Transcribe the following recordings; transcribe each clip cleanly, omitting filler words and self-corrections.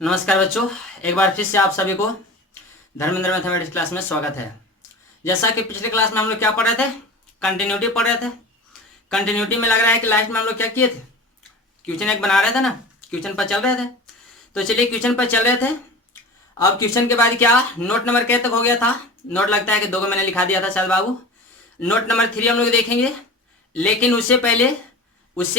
नमस्कार बच्चों, एक बार फिर से आप सभी को धर्मेंद्र मैथमेटिक्स क्लास में स्वागत है। जैसा कि पिछले क्लास में हम लोग क्या पढ़ रहे थे, कंटिन्यूटी पढ़ रहे थे। कंटिन्यूटी में लग रहा है कि लास्ट में हम लोग क्या किए थे, क्वेश्चन एक बना रहे थे ना, क्वेश्चन पर चल रहे थे। तो चलिए क्वेश्चन पर चल रहे थे। अब क्वेश्चन के बाद क्या नोट नंबर क्या तक हो गया था, नोट लगता है कि 2 को मैंने लिखा दिया था शायद बाबू। नोट नंबर 3 हम लोग देखेंगे, लेकिन उससे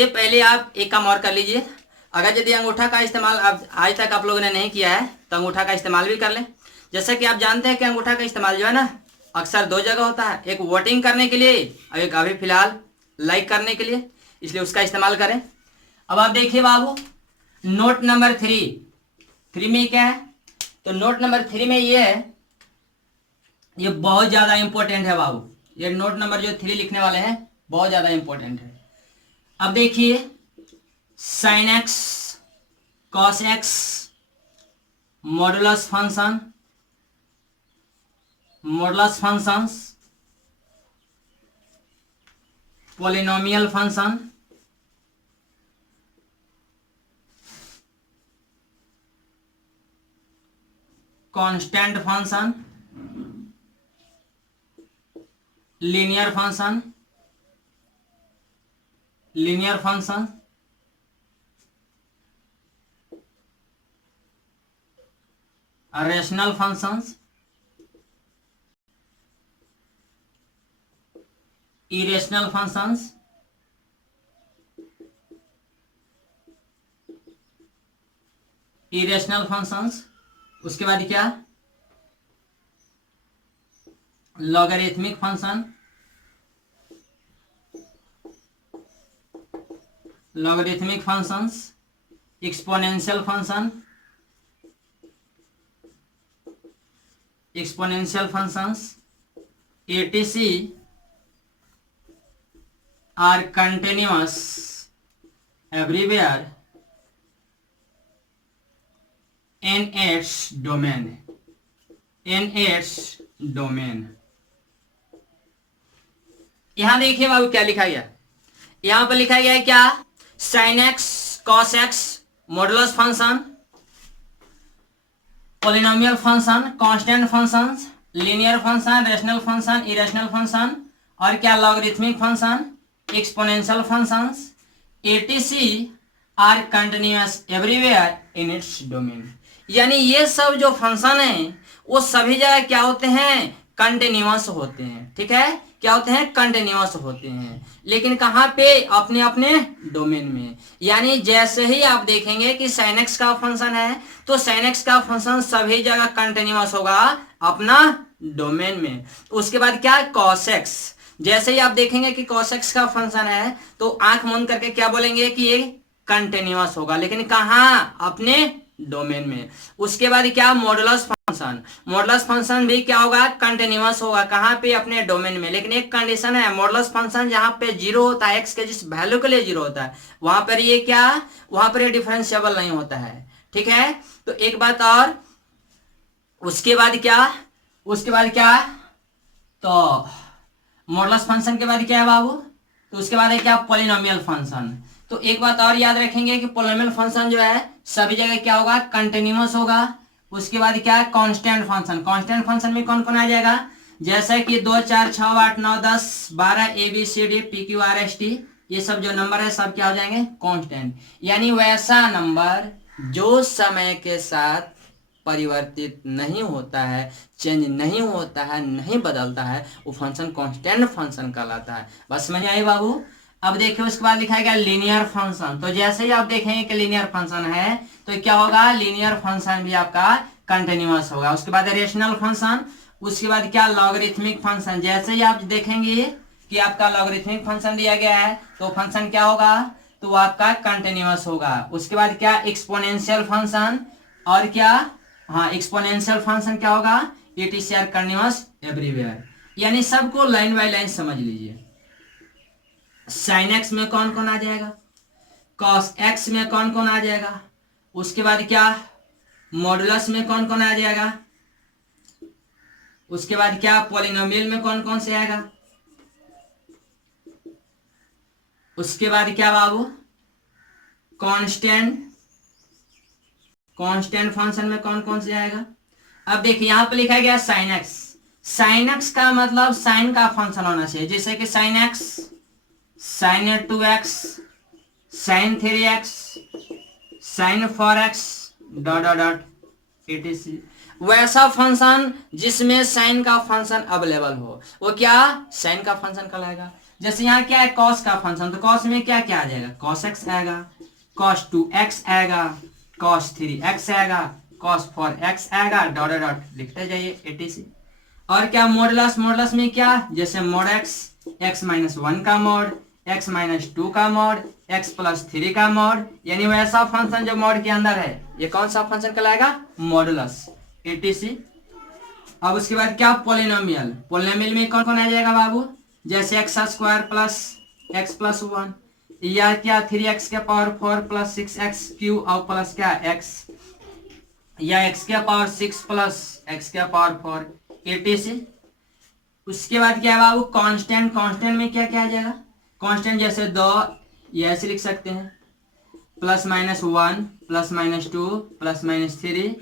पहले आप एक काम और कर लीजिए। अगर यदि अंगूठा का इस्तेमाल अब आज तक आप लोगों ने नहीं किया है तो अंगूठा का इस्तेमाल भी कर लें। जैसा कि आप जानते हैं कि अंगूठा का इस्तेमाल जो है ना अक्सर 2 जगह होता है, एक वोटिंग करने के लिए और एक अभी फिलहाल लाइक करने के लिए, इसलिए उसका इस्तेमाल करें। अब आप देखिए बाबू, नोट नंबर 3 में क्या है, तो नोट नंबर 3 में ये है, ये बहुत ज़्यादा इंपॉर्टेंट है बाबू। ये नोट नंबर जो 3 लिखने वाले हैं बहुत ज़्यादा इंपॉर्टेंट है। अब देखिए, sine x, cos x, modulus functions, polynomial function, constant function, linear function, rational functions, irrational functions, उसके बाद क्या, logarithmic function, exponential functions, etc are continuous everywhere in its domain। यहां देखिए बाबू क्या लिखा गया, यहां पर लिखा गया है क्या, sine x, cos x, modulus function, polynomial function, constant function, linear function, rational function, irrational function, और क्या logarithmic function, exponential functions, etc are continuous everywhere in its domain. यानी ये सब जो फंक्शन है वो सभी जगह क्या होते हैं, कंटिन्यूअस होते हैं। ठीक है, क्या होते हैं, कंटिन्यूअस होते हैं, लेकिन कहाँ पे, अपने अपने डोमेन में। यानी जैसे ही आप देखेंगे कि sin x का फंक्शन है तो sin x का फंक्शन सभी जगह कंटिन्यूअस होगा अपना डोमेन में। उसके बाद क्या, cos x, जैसे ही आप देखेंगे कि cos x का फंक्शन है तो आंख मूंद करके क्या बोलेंगे कि ये कंटिन्यूअस होगा, लेकिन कहाँ, अपने डोमेन में। उसके बाद क्या, मॉडुलस फंक्शन भी क्या होगा, कंटिन्यूअस होगा, कहाँ पे, अपने डोमेन में। लेकिन एक कंडीशन है, मॉडुलस फंक्शन जहां पे 0 होता है, एक्स के जिस वैल्यू के लिए 0 होता है वहां पर ये क्या, वहां पर ये डिफरेंशिएबल नहीं होता है। ठीक है, तो एक बात और, उसके बाद क्या, तो मॉडुलस फंक्शन के बाद क्या है बाबू, तो उसके बाद है क्या, पॉलिनोमियल फंक्शन। तो एक बात और याद रखेंगे कि पॉलिनोमियल फंक्शन जो है सभी जगह क्या होगा, कंटिन्यूअस होगा। उसके बाद क्या है, कांस्टेंट फंक्शन में कौन कौन आ जाएगा, जैसे कि 2 4 6 8 9 10 12 ABCD PQRST, ये सब जो नंबर है सब क्या हो जाएंगे, कांस्टेंट। यानी वैसा नंबर जो समय के साथ परिवर्तित नहीं होता है, चेंज नहीं होता है, नहीं बदलता है, वो फंक्शन कांस्टेंट फंक्शन कहलाता है। बस समझ आई बाबू। अब देखिए उसके बाद लिखा गया लीनियर फंक्शन। तो जैसे ही आप देखेंगे कि लीनियर फंक्शन है तो क्या होगा, लीनियर फंक्शन भी आपका कंटिन्यूअस होगा। उसके बाद रेशनल फंक्शन, उसके बाद क्या, लॉगरिथमिक फंक्शन। जैसे ही आप देखेंगे कि आपका लॉगरिथमिक फंक्शन दिया गया है तो फंक्शन क्या होगा, तो वो आपका कंटिन्यूअस होगा। उसके बाद क्या, एक्सपोनेंशियल फंक्शन, और क्या, हाँ एक्सपोनेंशियल फंक्शन क्या होगा, it is are continuous everywhere. यानी सबको लाइन बाय लाइन समझ लीजिए। साइन एक्स में कौन कौन आ जाएगा, कॉस एक्स में कौन कौन आ जाएगा, उसके बाद क्या, मॉडुलस में कौन कौन आ जाएगा, उसके बाद क्या, पॉलिनोमियल में कौन कौन से आएगा, उसके बाद क्या बाबू, कांस्टेंट कांस्टेंट फंक्शन में कौन कौन से आएगा? अब देखिए यहाँ पे लिखा गया साइन एक्स। साइन एक्स का मतलब साइन का फंक्शन होना चाहिए, जैसे कि sine x, sine 2x, sine 3x, sine 4x dot dot dot etc। वैसा फंक्शन जिसमें साइन का फंक्शन अवेलेबल हो वो क्या साइन का फंक्शन कहलाएगा। जैसे यहाँ क्या है कॉस का फंक्शन, तो कॉस में क्या क्या आ जाएगा, कॉस एक्स आएगा, कॉस 2x आएगा, कॉस 3x आएगा, कॉस 4x आएगा, डॉट डॉट लिखते जाइए etc। और क्या मॉडुलस, मॉडुलस में क्या जैसे मॉड एक्स, एक्स माइनस 1 का मॉड, एक्स माइनस 2 का मॉड, एक्स प्लस 3 का मॉड, यानी वैसा फंक्शन जो मॉड के अंदर है ये कौन सा फंक्शन कहलाएगा, मॉडुलस etc। अब उसके बाद क्या पोलिनोमियल, पोलिनोमियल में कौन कौन आ जाएगा बाबू, जैसे x square plus x plus 1, या क्या 3x के पावर 4 प्लस 6x क्यू और प्लस क्या x, या x के पावर 6 प्लस x के पावर 4 etc। उसके बाद क्या है बाबू कांस्टेंट, कांस्टेंट में क्या क्या आ जाएगा, कांस्टेंट जैसे 2 ये ऐसे लिख सकते हैं, plus minus 1 plus minus 2 plus minus 3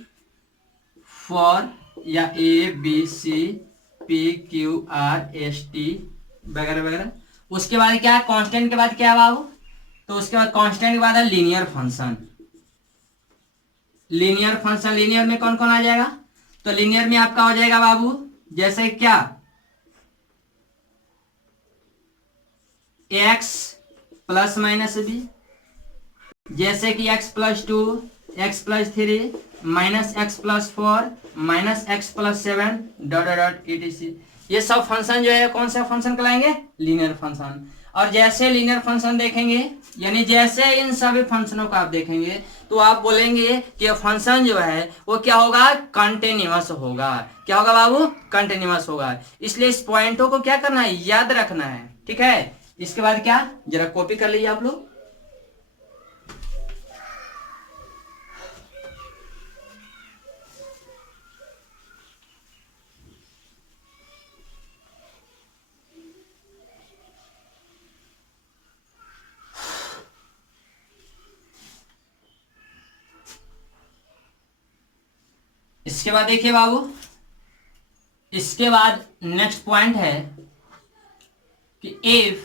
4, या A B C P Q R S T वगैरह वगैरह। उसके बाद क्या है कांस्टेंट के बाद क्या है बाबू, तो उसके बाद कांस्टेंट के बाद है linear function. Linear function, linear में कौन कौन आ जाएगा, तो लीनियर में आपका हो जाएगा बाबू जैसे क्या एक्स प्लस माइनस बी, जैसे कि x plus 2, x plus 3, minus x plus 4, minus x plus 7 dot dot etc। ये सब फंक्शन जो है कौन सा फंक्शन कहलाएंगे, लीनियर फंक्शन। और जैसे लीनियर फंक्शन देखेंगे, यानी जैसे इन सभी फंक्शनों को आप देखेंगे तो आप बोलेंगे कि फंक्शन जो है वो क्या होगा, कंटिन्यूअस होगा। क्या होगा बाबू, कंटिन्यूअस होगा। इसलिए इस पॉइंटों को क्या करना है, याद रखना है, ठीक है। इसके बाद क्या, जरा कॉपी कर लीजिए आप लोग। इसके बाद देखिए बाबू, इसके बाद नेक्स्ट पॉइंट है कि if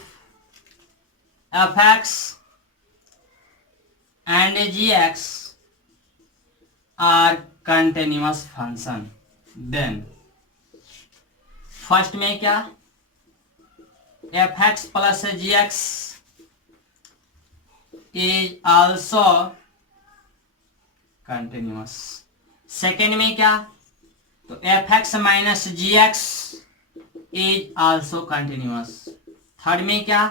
f x and g x are continuous function, then first में क्या f x plus g x is also continuous. Second में क्या, तो f x minus g x is also continuous. Third में क्या,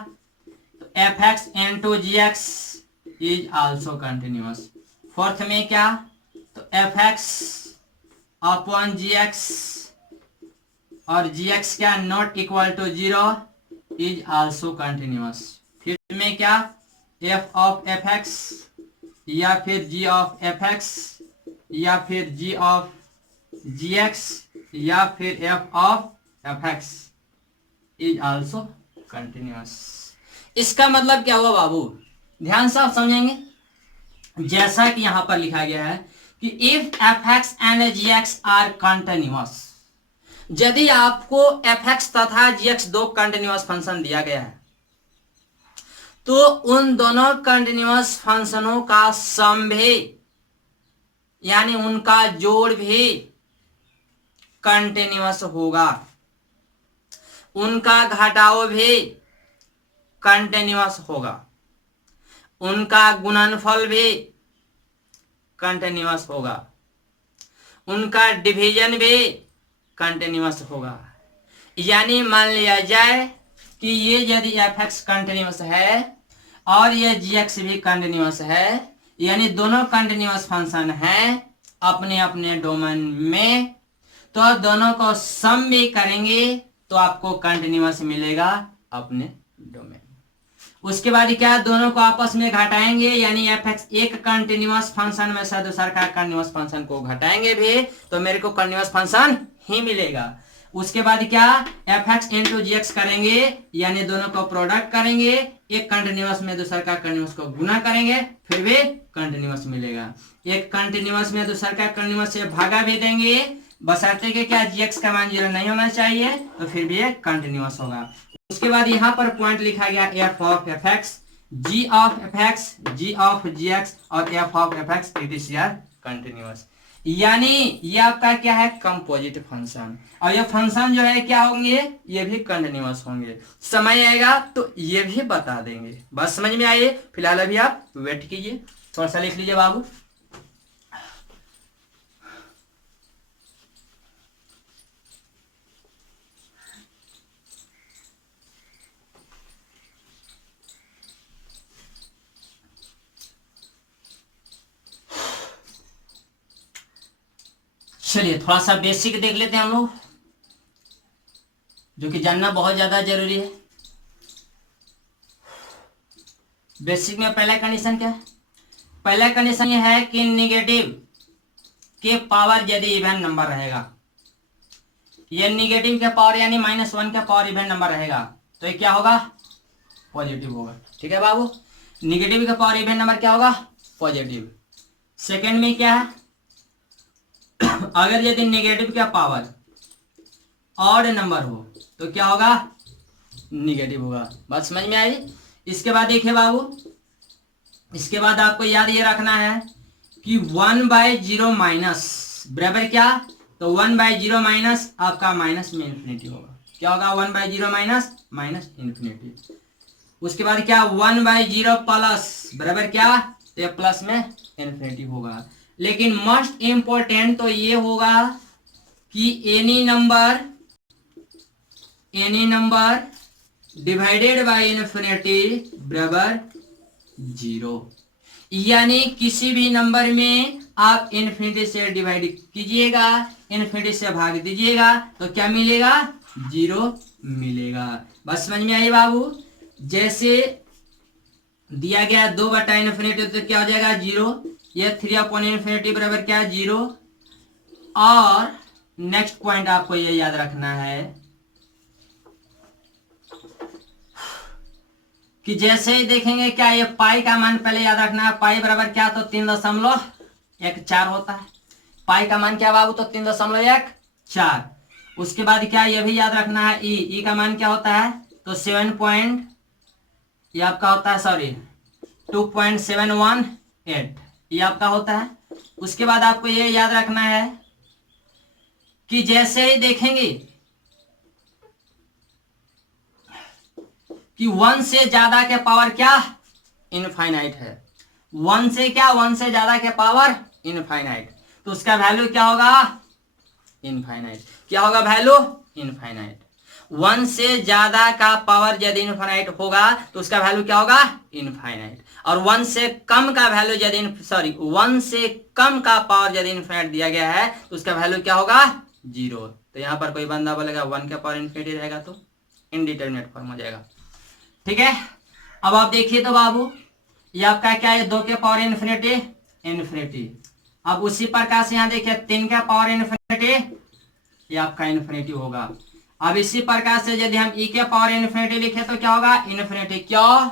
तो f x into g x is also continuous. Fourth में क्या, तो f x upon g x और जी एक्स क्या not equal to 0 is also continuous. Fifth में क्या, एफ ऑफ एफ एक्स या फिर जी ऑफ एफ एक्स या फिर जी ऑफ जी एक्स या फिर F of F x is also continuous. इसका मतलब क्या हुआ बाबू, ध्यान से आप समझेंगे। जैसा कि यहां पर लिखा गया है कि if f x and g x are continuous, यदि आपको एफ एक्स तथा जी एक्स दो कंटिन्यूअस फंक्शन दिया गया है तो उन दोनों कंटिन्यूअस फंक्शनों का सम भी यानी उनका जोड़ भी कंटिन्यूअस होगा, उनका घटाव भी कंटिन्यूअस होगा, उनका गुणनफल भी कंटिन्यूअस होगा, उनका डिवीजन भी कंटिन्यूअस होगा। यानी मान लिया जाए कि ये यदि एफ एक्स कंटिन्यूअस है और ये जी एक्स भी कंटिन्यूअस है, यानी दोनों कंटिन्यूअस फंक्शन हैं अपने अपने डोमेन में, तो दोनों को सम भी करेंगे तो आपको कंटिन्यूअस मिलेगा अपने डोमेन। उसके बाद क्या, दोनों को आपस में घटाएंगे, यानी एफ एक्स एक कंटिन्यूअस फंक्शन में से दूसरा का कंटिन्यूअस फंक्शन को घटाएंगे भी तो मेरे को कंटिन्यूअस फंक्शन ही मिलेगा। उसके बाद क्या f x into g x करेंगे, यानी दोनों को प्रोडक्ट करेंगे, एक कंटिन्यूअस में दूसरा का कंटिन्यूअस को गुना करेंगे, फिर भी कंटिन्यूअस मिलेगा। एक कंटिन्यूअस में दूसरा का कंटिन्यूअस से भागा भी देंगे, बशर्ते कि क्या जी एक्स का मान 0 नहीं होना चाहिए, तो फिर भी ये कंटिन्यूअस होगा। उसके बाद यहाँ पर पॉइंट लिखा गया F of F X, G of F X, G of G x और F of F X it is continuous, यानी ये आपका क्या है कंपोजिट फंक्शन। और ये फंक्शन जो है क्या होंगे, ये भी कंटिन्यूअस होंगे। समय आएगा तो ये भी बता देंगे। बस समझ में आए? फिलहाल अभी आप वेट कीजिए, थोड़ा सा लिख लीजिए बाबू। चलिए थोड़ा सा बेसिक देख लेते हैं हम लोग, जो कि जानना बहुत ज्यादा जरूरी है। बेसिक में पहला कंडीशन क्या है? पहला कंडीशन ये है कि निगेटिव के पावर यदि इवन नंबर रहेगा, ये निगेटिव के पावर यानी -1 के पावर इवन नंबर रहेगा, तो ये क्या होगा? पॉजिटिव होगा। ठीक है बाबू, निगेटिव का पावर इवन नंबर क्या होगा? पॉजिटिव। सेकंड में क्या है? अगर यदि नेगेटिव का पावर ऑड नंबर हो तो क्या होगा? निगेटिव होगा। बात समझ में आई? इसके बाद देखिए बाबू, इसके बाद आपको याद ये रखना है कि 1/0 माइनस बराबर क्या? तो 1/0 माइनस आपका माइनस में इंफिनिटी होगा। क्या होगा? 1/0 माइनस माइनस इंफिनिटी। उसके बाद क्या? 1/0 प्लस बराबर क्या? तो प्लस में इंफिनिटी होगा। लेकिन मोस्ट इंपॉर्टेंट तो ये होगा कि any number divided by infinity बराबर 0, यानी किसी भी नंबर में आप इंफिनिटी से डिवाइड कीजिएगा, इंफिनिटी से भाग दीजिएगा, तो क्या मिलेगा? 0 मिलेगा। बस समझ में आई बाबू? जैसे दिया गया 2/इंफिनिटी, तो क्या हो जाएगा? 0। ये 3/इंफिनिटी बराबर क्या? 0। और नेक्स्ट पॉइंट आपको ये याद रखना है कि जैसे ही देखेंगे क्या, ये पाई का मान पहले याद रखना है। पाई बराबर क्या? तो 3.14 होता है। पाई का मान क्या बाबू? तो 3.14। उसके बाद क्या ये भी याद रखना है, ई का मान क्या होता है? तो 7 पॉइंट, ये आपका होता है, सॉरी 2.718 ये आपका होता है। उसके बाद आपको ये याद रखना है कि जैसे ही देखेंगे कि 1 से ज्यादा के पावर क्या? इनफाइनाइट है। 1 से क्या? 1 से ज्यादा के पावर इनफाइनाइट, तो उसका वैल्यू क्या होगा? इनफाइनाइट। क्या होगा वैल्यू? इनफाइनाइट। 1 से ज्यादा का पावर यदि इनफाइनाइट होगा तो उसका वैल्यू क्या होगा? इनफाइनाइट। और 1 से कम का वैल्यू यदि 1 से कम का पावर यदि इनफाइनाइट दिया गया है तो उसका वैल्यू क्या होगा? 0। तो यहाँ पर कोई बंदा बोलेगा 1 का पावर इनफिनिटी रहेगा तो इनडिटरमिनेट फॉर्म हो जाएगा। ठीक है, अब आप देखिए तो बाबू, ये आपका क्या है? 2 के पावर इनफिनिटी। अब उसी प्रकार से यहाँ देखिए 3 का पावर इनफिनिटी, ये आपका इनफिनिटी होगा। अब इसी प्रकार से यदि हम ई के पावर इनफिनिटी लिखे तो क्या होगा? इनफिनिटी। क्यों?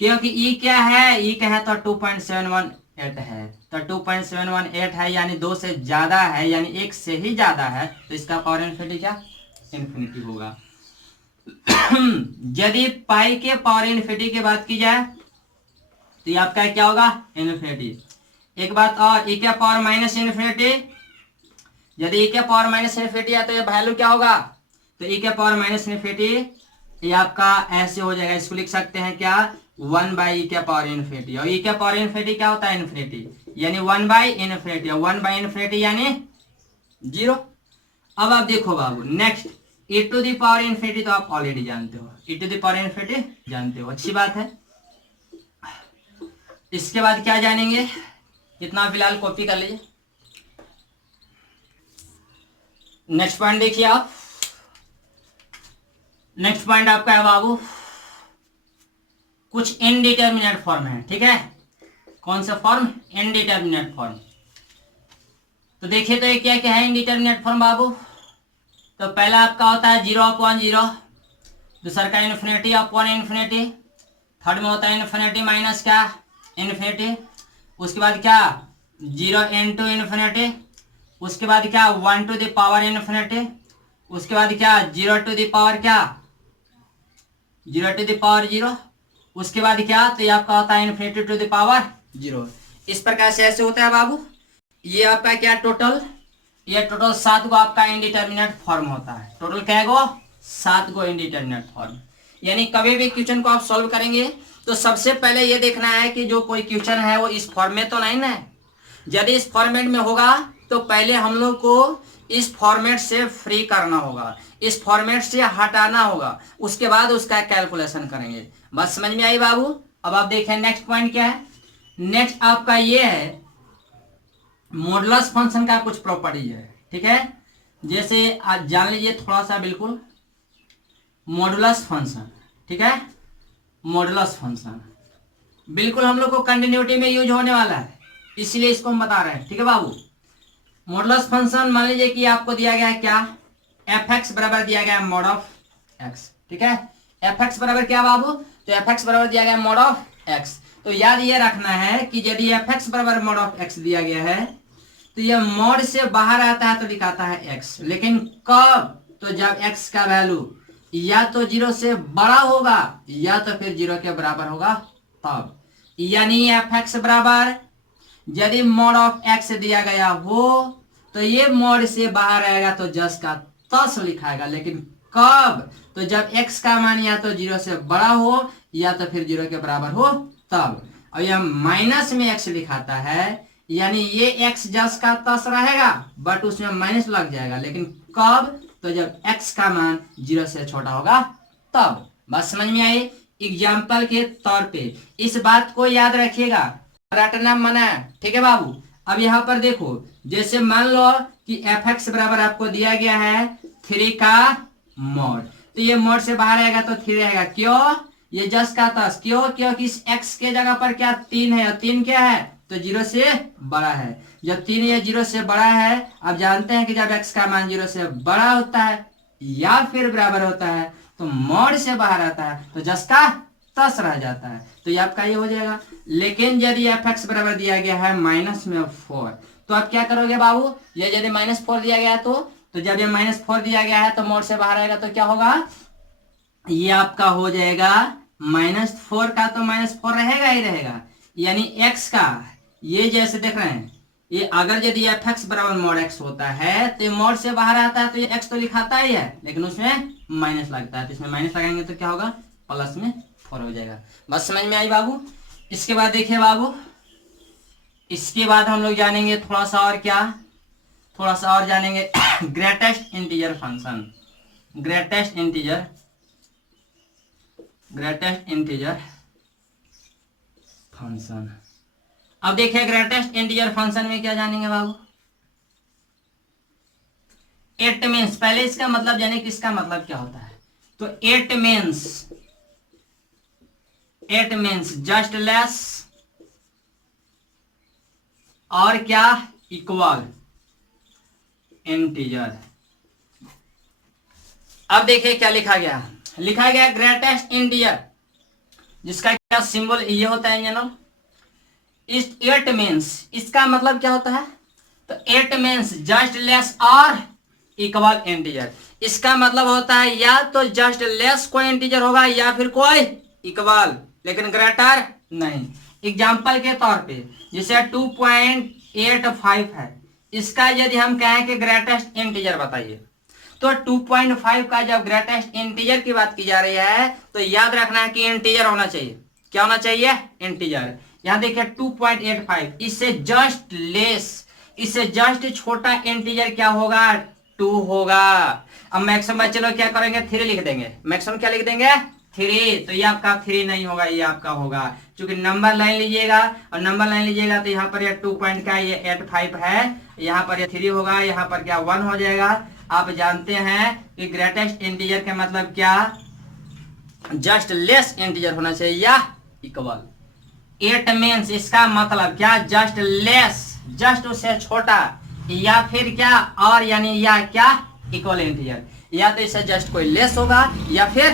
क्योंकि ई क्या है? ई क्या है? तो 2.718 है, तो 2.718 है, यानी 2 से ज्यादा है, यानी 1 से ही ज्यादा है, तो इसका पावर इनफिनिटी क्या? इनफिनिटी होगा। यदि पाई के पावर इनफिनिटी की बात की जाए तो ये आपका क्या होगा? इनफिनिटी। एक बात और, ई के पावर माइनस इनफिनिटी, यदि ई के पावर माइनस इनफिनिटी है तो ये वैल्यू क्या होगा? तो ई के पावर माइनस इनफिनिटी ये आपका ऐसे हो जाएगा, इसको लिख सकते हैं क्या? 1/e के पावर इनफिनिटी। और ई के पावर इनफिनिटी क्या होता है? इनफिनिटी, यानी 1/इनफिनिटी। 1/इनफिनिटी यानी 0। अब आप देखो बाबू, next e to the power infinity तो आप ऑलरेडी जानते हो, e to the power infinity जानते हो, अच्छी बात है। इसके बाद क्या जानेंगे? इतना फिलहाल कॉपी कर लीजिए। नेक्स्ट पॉइंट देखिए आप, नेक्स्ट पॉइंट आपका है बाबू, कुछ इनडिटरमिनेट फॉर्म है। ठीक है, कौन सा फॉर्म? Indeterminate form. तो देखिए तो ये क्या क्या है इनडिटरमिनेट फॉर्म बाबू? तो पहला आपका होता है 0/0, दूसरा का इन्फिनिटी अपॉन इन्फिनिटी, थर्ड में होता है इन्फिनिटी माइनस क्या इन्फिनिटी, उसके बाद क्या 0 इंटू इन्फिनिटी, उसके बाद क्या 1 टू द पावर इन्फिनिटी, उसके बाद क्या 0 टू द पावर क्या 0 टू द पावर 0, उसके बाद क्या तो ये आपका होता है इन्फिनिटी टू द पावर 0। इस प्रकार से ऐसे होता है बाबू। ये आपका क्या टोटल, ये टोटल 7 गो आपका इंडिटरमिनेट फॉर्म होता है। टोटल क्या गो 7 गो इंडिटरमिनेट फॉर्म। यानी कभी भी क्वेश्चन को आप सॉल्व करेंगे तो सबसे पहले ये देखना है कि जो कोई क्वेश्चन है वो इस फॉर्म में तो नहीं ना है। यदि इस फॉर्मेट में होगा तो पहले हम लोग को इस फॉर्मेट से फ्री करना होगा, इस फॉर्मेट से हटाना होगा, उसके बाद उसका कैलकुलेशन करेंगे। बात समझ में आई बाबू। अब आप देखें नेक्स्ट पॉइंट क्या है। नेक्स्ट आपका ये है मॉडुलस फंक्शन का कुछ प्रॉपर्टी है, ठीक है। जैसे आज जान लीजिए थोड़ा सा बिल्कुल मॉडुलस फंक्शन, ठीक है। मॉडुलस फंक्शन बिल्कुल हम लोग को कंटिन्यूटी में यूज होने वाला है, इसलिए इसको हम बता रहे हैं, ठीक है बाबू। मॉडुलस फंक्शन मान लीजिए कि आपको दिया गया है क्या एफ एक्स बराबर दिया गया है मॉड ऑफ एक्स, ठीक है। एफ एक्स बराबर क्या बाबू, तो एफ एक्स बराबर दिया गया मॉड ऑफ एक्स। तो याद ये रखना है कि यदि एफ एक्स बराबर मॉड ऑफ एक्स दिया गया है तो यह मॉड से बाहर आता है तो लिखाता है एक्स, लेकिन कब, तो जब एक्स का वैल्यू या तो 0 से बड़ा होगा या तो फिर 0 के बराबर होगा तब। यानी एफ एक्स बराबर यदि मॉड ऑफ एक्स दिया गया हो तो ये मॉड से बाहर आएगा तो जस का तस लिखाएगा, लेकिन कब, तो जब x का मान या तो 0 से बड़ा हो या तो फिर 0 के बराबर हो तब। और यह माइनस में x लिखाता है, यानी ये x जस का तस रहेगा बट उसमें माइनस लग जाएगा, लेकिन कब, तो जब x का मान 0 से छोटा होगा तब। बात समझ में आई। एग्जाम्पल के तौर पे इस बात को याद रखिएगा, रटना मना, ठीक है बाबू। अब यहाँ पर देखो, जैसे मान लो कि एफ एक्स बराबर आपको दिया गया है 3 का मॉड, तो ये मॉड से बाहर आएगा तो 3 रहेगा, क्यों, ये जस का तस, क्यों, क्योंकि इस x के जगह पर क्या 3 है और 3 क्या है, तो 0 से बड़ा है। जब 3 ये 0 से बड़ा है, आप जानते हैं कि जब x का मान 0 से बड़ा होता है या फिर बराबर होता है तो मॉड से बाहर आता है तो जस का तस रह जाता है, तो ये आपका ये हो जाएगा। लेकिन यदि एफ एक्स बराबर दिया गया है -4, तो आप क्या करोगे बाबू, ये यदि -4 दिया गया तो जब ये -4 दिया गया है तो मोड से बाहर आएगा तो क्या होगा, ये आपका हो जाएगा -4 का तो -4 रहेगा ही रहेगा। यानी x का ये जैसे देख रहे हैं, ये अगर यदि एफ एक्स बराबर मॉड एक्स होता है तो मॉड से बाहर आता है तो ये x तो लिखाता ही है, लेकिन उसमें माइनस लगता है, तो इसमें माइनस लगाएंगे तो क्या होगा, प्लस में 4 हो जाएगा। बस समझ में आई बाबू। इसके बाद देखिए बाबू, इसके बाद हम लोग जानेंगे थोड़ा सा और क्या, थोड़ा सा और जानेंगे greatest integer function, greatest integer function. अब देखिए ग्रेटेस्ट इंटीजर फंक्शन में क्या जानेंगे बाबू, इट मीन्स, पहले इसका मतलब जाने कि इसका मतलब क्या होता है। तो इट मीन्स जस्ट लेस और क्या इक्वल इंटीजर। अब देखिए क्या लिखा गया, लिखा गया ग्रेटेस्ट इंटीजर, जिसका क्या सिंबल ये होता है जनरल। इट मीन्स, इसका मतलब क्या होता है, तो इट मीन्स जस्ट लेस और इक्वल इंटीजर। इसका मतलब होता है या तो जस्ट लेस कोई इंटीजर होगा या फिर कोई इक्वल, लेकिन ग्रेटर नहीं। एग्जाम्पल के तौर पे जैसे 2.85 है, इसका यदि हम कहें कि ग्रेटेस्ट इंटीजर बताइए, तो 2.5 का जब ग्रेटेस्ट इंटीजर की बात की जा रही है तो याद रखना है कि इंटीजर होना चाहिए। क्या होना चाहिए, इंटीजर। यहां देखिए 2.85, इससे जस्ट लेस, इससे जस्ट छोटा इंटीजर क्या होगा, 2 होगा। अब मैक्सिमम चलो क्या करेंगे, 3 लिख देंगे, मैक्सिमम क्या लिख देंगे 3, तो ये आपका 3 नहीं होगा, ये आपका होगा, क्योंकि नंबर लाइन लीजिएगा और नंबर लाइन लीजिएगा तो यहाँ पर ये 2.85 है, यहाँ पर ये 3 होगा, यहाँ पर क्या 1 हो जाएगा। आप जानते हैं कि ग्रेटेस्ट इंटीजर का मतलब क्या, जस्ट लेस इंटीजर होना चाहिए या इक्वल। इट मीन्स इसका मतलब क्या, जस्ट लेस, जस्ट उससे छोटा, या फिर क्या और, यानी या क्या इक्वल इंटीजर। या तो इससे जस्ट कोई लेस होगा या फिर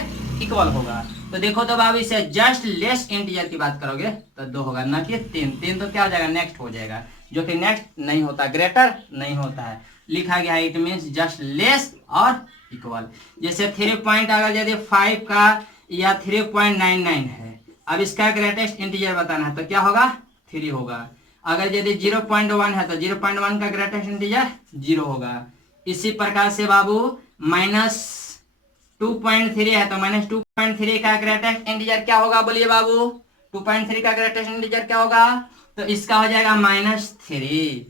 इक्वल होगा। तो देखो तो बाबू इसे जस्ट लेस इंटीजर की बात करोगे तो 2 होगा, ना कि 3। 3 तो क्या हो जाएगा, नेक्स्ट हो जाएगा, जो कि नेक्स्ट नहीं होता, ग्रेटर नहीं होता है। लिखा गया है इट मीन्स जस्ट लेस और इक्वल। जैसे 3 पॉइंट अगर यदि 5 का या 3.99 है, अब इसका ग्रेटेस्ट इंटीजर बताना है तो क्या होगा, 3 होगा। अगर यदि 0.1 है तो 0.1 का ग्रेटेस्ट इंटीजर 0 होगा। इसी प्रकार से बाबू -2.3 है तो -2.3 का ग्रेटेस्ट इंटीजर क्या होगा, बोलिए बाबू। 2.3 का ग्रेटेस्ट इंटीजर क्या होगा, तो इसका हो जाएगा -3।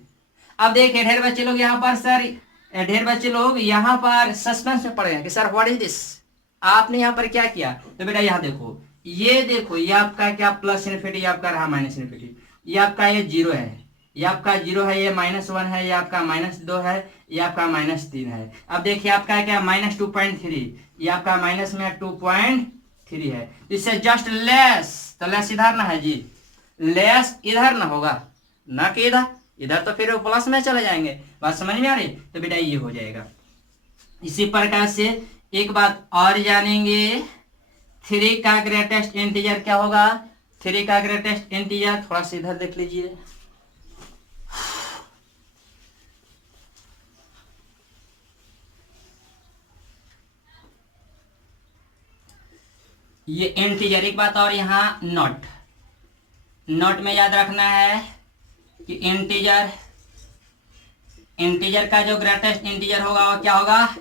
अब देखिए ढेर बच्चे लोग यहाँ पर सर, ढेर बच्चे लोग यहाँ पर सस्पेंस में पड़ गए कि सर व्हाट इज दिस, आपने यहाँ पर क्या किया। तो बेटा यहाँ देखो, ये देखो, ये आपका क्या प्लस इन्फिनिटी, आपका रहा माइनस इन्फिनिटी, ये आपका ये 0 है, ये आपका 0 है, ये -1 है, ये आपका -2 है, ये आपका -3 है। अब देखिए आपका क्या -2.3, ये आपका माइनस में 2.3 है, इससे जस्ट लेस, तो लेस इधर ना है जी, लेस इधर ना होगा, ना कि इधर, इधर तो फिर प्लस में चले जाएंगे। बात समझ में आ रही, तो बेटा ये हो जाएगा। इसी प्रकार से एक बात और जानेंगे, 3 का ग्रेटेस्ट इंटीजर क्या होगा। 3 का ग्रेटेस्ट इंटीजर थोड़ा सा इधर देख लीजिए, ये इंटीजर। एक बात और यहाँ नोट में याद रखना है कि इंटीजर का जो ग्रेटेस्ट इंटीजर होगा वो क्या होगा,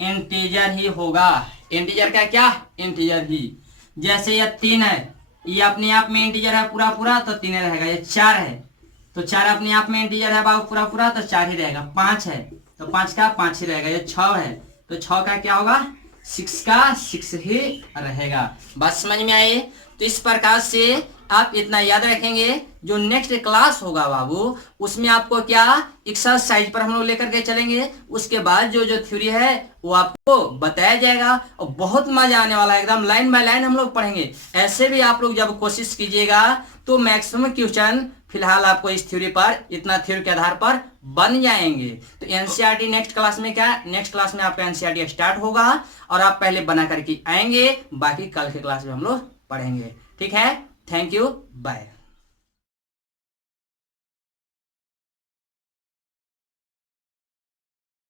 इंटीजर ही होगा। इंटीजर का क्या, इंटीजर ही। जैसे ये 3 है, ये अपने आप में इंटीजर है पूरा पूरा, तो 3 रहेगा। ये 4 है तो 4 अपने आप में इंटीजर है बाबू पूरा पूरा, तो 4 ही रहेगा। 5 है तो 5 का 5 ही रहेगा। ये 6 है तो 6 का क्या होगा, 6 का 6 ही रहेगा। बात समझ में आई। तो इस प्रकार से आप इतना याद रखेंगे, जो नेक्स्ट क्लास होगा बाबू उसमें आपको क्या एक्सरसाइज पर हम लोग लेकर के चलेंगे। उसके बाद जो थ्योरी है वो आपको बताया जाएगा और बहुत मजा आने वाला है, एकदम लाइन बाय लाइन हम लोग पढ़ेंगे। ऐसे भी आप लोग जब कोशिश कीजिएगा तो मैक्सिमम क्वेश्चन फिलहाल आपको इस थ्योरी पर, इतना थ्योरी के आधार पर बन जाएंगे। तो एनसीईआरटी नेक्स्ट क्लास में क्या, नेक्स्ट क्लास में आपका एनसीईआरटी स्टार्ट होगा और आप पहले बना करके आएंगे, बाकी कल के क्लास में हम लोग पढ़ेंगे। ठीक है, थैंक यू, बाय।